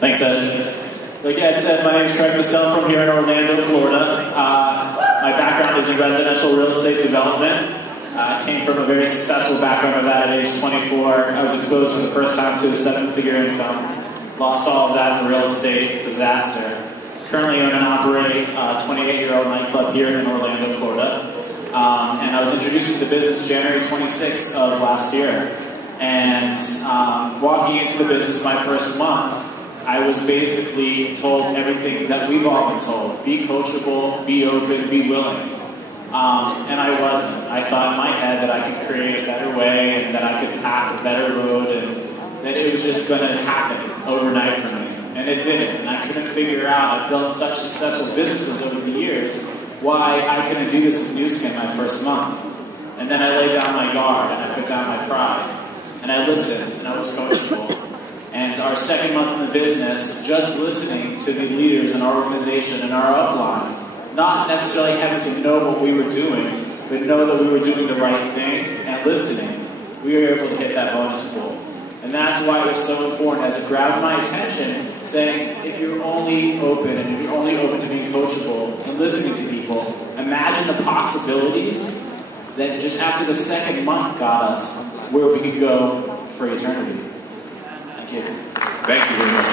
Thanks, Ed. Like Ed said, my name is Craig Mostel from here in Orlando, Florida. My background is in residential real estate development. I came from a very successful background of that at age 24. I was exposed for the first time to a 7-figure income. Lost all of that in a real estate disaster. Currently own and operate a 28-year-old nightclub here in Orlando, Florida. And I was introduced to the business January 26th of last year. And walking into the business my first month, I was basically told everything that we've all been told. Be coachable, be open, be willing. And I wasn't. I thought in my head that I could create a better way and that I could path a better road and that it was just going to happen overnight for me. And it didn't. And I couldn't figure out, I've built such successful businesses over the years, why I couldn't do this with Nu Skin my first month. And then I laid down my guard and I put down my pride. And I listened and I was coachable. And our second month in the business, just listening to the leaders in our organization and our upline, not necessarily having to know what we were doing, but know that we were doing the right thing and listening, we were able to hit that bonus pool. And that's why it was so important, as it grabbed my attention, saying, if you're only open and if you're only open to being coachable and listening to people, imagine the possibilities that just after the second month got us where we could go for eternity. Thank you. Thank you very much.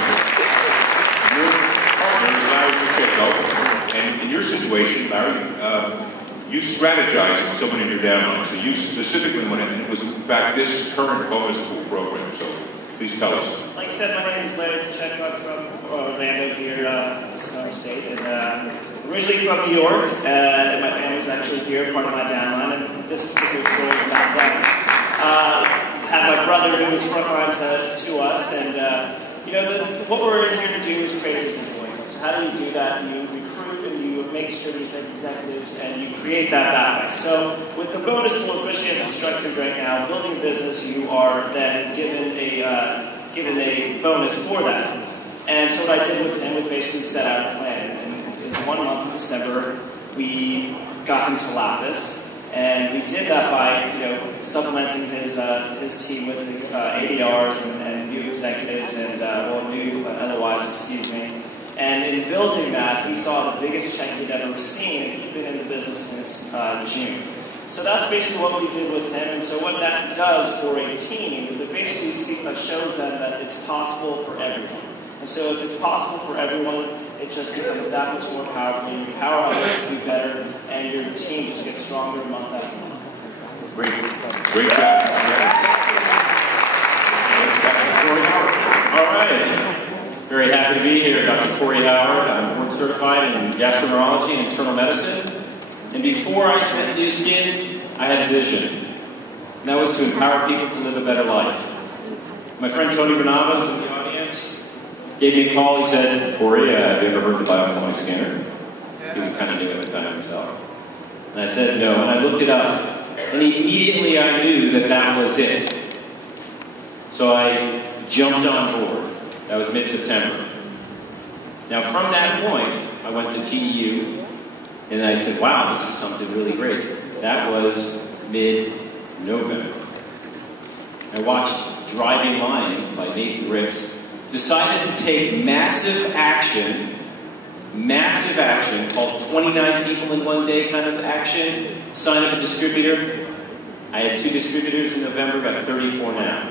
Your partner is Larry Pacheco, and in your situation, Larry, you strategized with someone in your downline, so you specifically went in, and it was in fact this current bonus pool program, so please tell us. Like I said, my name is Larry Pacheco. I'm from Orlando here, Snow State, and originally from New York, and my family's actually here, part of my downline, and this particular story is about that. Had my brother who was frontline to us, and what we're in here to do is create a business point. So how do you do that? You recruit and you make sure you make executives, and you create that way. So with the bonus pool, especially as it's structured right now, building a business, you are then given a bonus for that. And so what I did with him was basically set out a plan. And it was 1 month in December, we got him to Lapis. And we did that by, supplementing his team with ADRs and new executives and And in building that, he saw the biggest check he'd ever seen, and he'd been in the business since June. So that's basically what we did with him. And so what that does for a team is it basically shows them that it's possible for everyone. And so if it's possible for everyone, it just becomes that much more powerful. You empower others to be better, and your team just gets stronger month after month. Great job. All right. Very happy to be here. Dr. Corey Howard. I'm board certified in gastroenterology and internal medicine. And before I met Nu Skin, I had a vision. And that was to empower people to live a better life. My friend Tony Vernava, who's in the audience, gave me a call. He said, Corey, have you ever heard of the biophthalmic scanner? He was kind of new at the time himself. And I said, no. And I looked it up. And immediately I knew that that was it. So I jumped on board. That was mid-September. Now from that point, I went to TEU, and I said, wow, this is something really great. That was mid-November. I watched Driving Lions by Nathan Ricks, decided to take massive action called 29 people in one day kind of action, sign up a distributor. I had 2 distributors in November, got 34 now.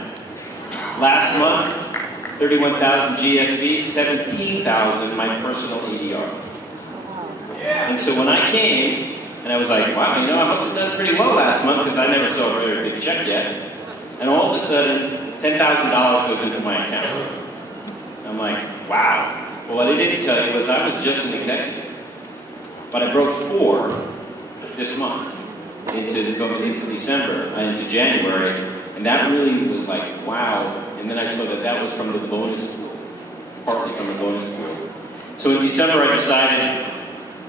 Last month, 31,000 GSV, 17,000 my personal ADR. And so when I came, and I was like, wow, I must have done pretty well last month because I never saw a very big check yet. And all of a sudden, $10,000 goes into my account. I'm like, wow. Well, what I didn't tell you was I was just an executive. But I broke 4 this month into December, into January. And that really was like, wow. And then I saw that that was from the bonus pool, partly from the bonus pool. So in December, I decided,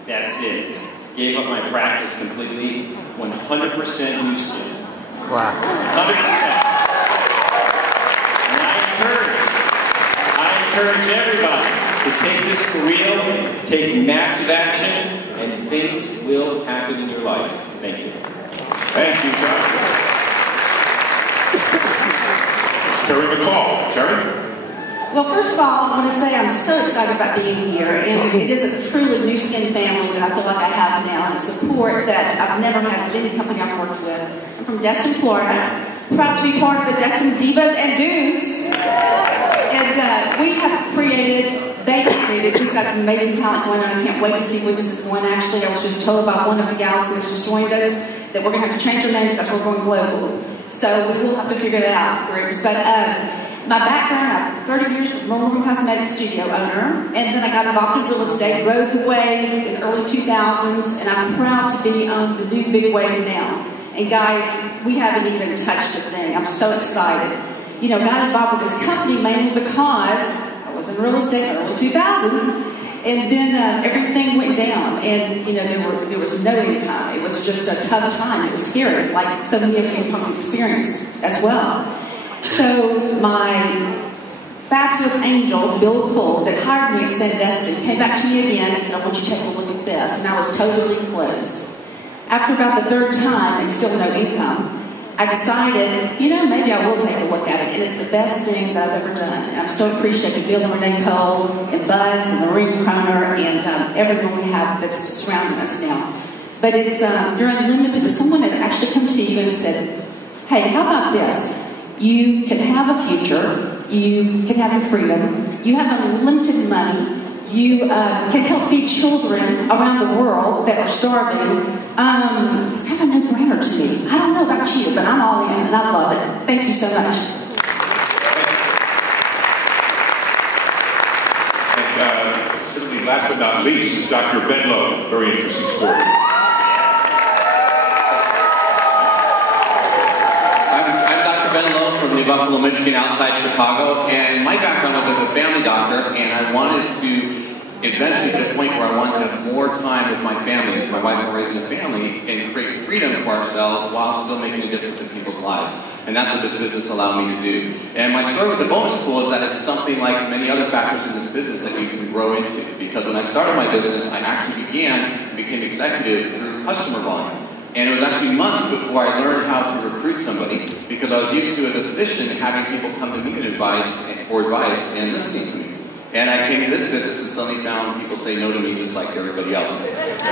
that's it. Gave up my practice completely, 100% Nu Skin. Wow. 100%. And I encourage everybody to take this for real, take massive action, and things will happen in your life. Thank you. Thank you, John. Terry McCall. Terry? Well, first of all, I want to say I'm so excited about being here, and it is a truly new skin family that I feel like I have now, and a support that I've never had with any company I've worked with. I'm from Destin, Florida. Proud to be part of the Destin Divas and Dudes. And we have we've got some amazing talent going on. I can't wait to see where this is going. Actually, I was just told by one of the gals that just joined us that we're going to have to change our name because we're going global. So we will have to figure that out, groups. But my background, I'm 30 years with Merlin Cosmetic Studio owner, and then I got involved in real estate, rode the wave in the early 2000s, and I'm proud to be on the new big wave now. And guys, we haven't even touched a thing. I'm so excited. You know, got involved with this company mainly because I was in real estate in the early 2000s, and then everything went down, and you know, there was no income. It was just a tough time. It was scary, like so many of you probably experienced as well. So my fabulous angel, Bill Cole, that hired me at Sandestin, came back to me again and said, I want you to take a look at this. And I was totally closed. After about the third time and still no income, I decided, you know, maybe I will take a look at it. And it's the best thing that I've ever done. And I'm so appreciative of Bill and Renee Cole and Buzz and Maureen Croner and everyone we have that's surrounding us now. But it's, you're unlimited. There's someone that actually come to you and said, hey, how about this? You can have a future, you can have your freedom, you have unlimited money, you can help feed children around the world that are starving. It's kind of a no-brainer to me. I don't know about you, but I'm all in and I love it. Thank you so much. And certainly last but not least is Dr. Bedlow. Very interesting story. From New Buffalo, Michigan, outside Chicago, and my background was as a family doctor, and I wanted to eventually get a point where I wanted to have more time with my family, as my wife and I were raising a family, and create freedom for ourselves while still making a difference in people's lives. And that's what this business allowed me to do. And my story with the bonus school is that it's something like many other factors in this business that you can grow into. Because when I started my business, I actually became executive through customer volume. And it was actually months before I learned how to recruit somebody, because I was used to, as a physician, having people come to me for advice and listening to me. And I came to this business and suddenly found people say no to me just like everybody else.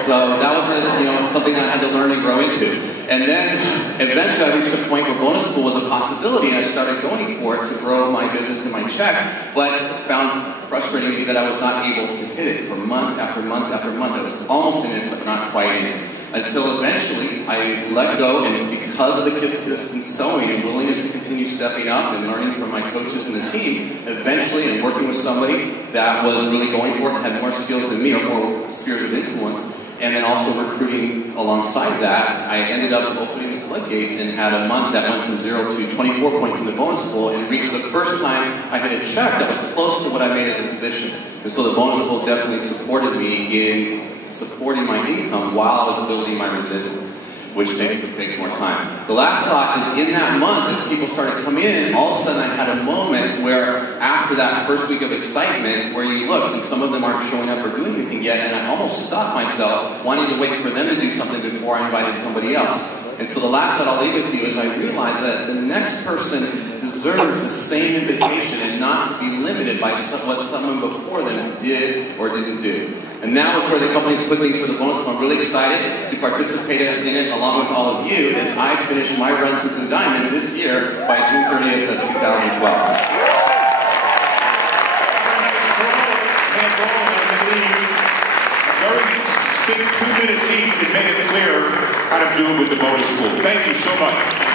So that was something that I had to learn and grow into. And then eventually I reached a point where bonus school was a possibility, and I started going for it to grow my business and my check, but found frustratingly that I was not able to hit it for month after month after month. I was almost in it, but not quite in it. Until eventually I let go, and because of the consistent sewing and willingness to continue stepping up and learning from my coaches and the team, eventually, and working with somebody that was really going for it, had more skills than me, or more spheres of influence, and then also recruiting alongside that, I ended up opening the floodgates and had a month that went from 0 to 24 points in the bonus pool, and reached the first time I hit a check that was close to what I made as a physician. And so the bonus pool definitely supported me in supporting my income while I was building my residual, which takes more time. The last thought is, in that month, as people started coming in, all of a sudden I had a moment where, after that first week of excitement, where you look and some of them aren't showing up or doing anything yet, and I almost stopped myself wanting to wait for them to do something before I invited somebody else. And so the last thought I'll leave with you is, I realized that the next person deserves the same invitation and not to be limited by what someone before them did or didn't do. And now with where the company's putting things for the bonus, I'm really excited to participate in it along with all of you as I finish my run to the diamond this year by June 30th of 2012. Very succinct 2 minutes each to make it clear how to do it with the bonus pool. Thank you so much.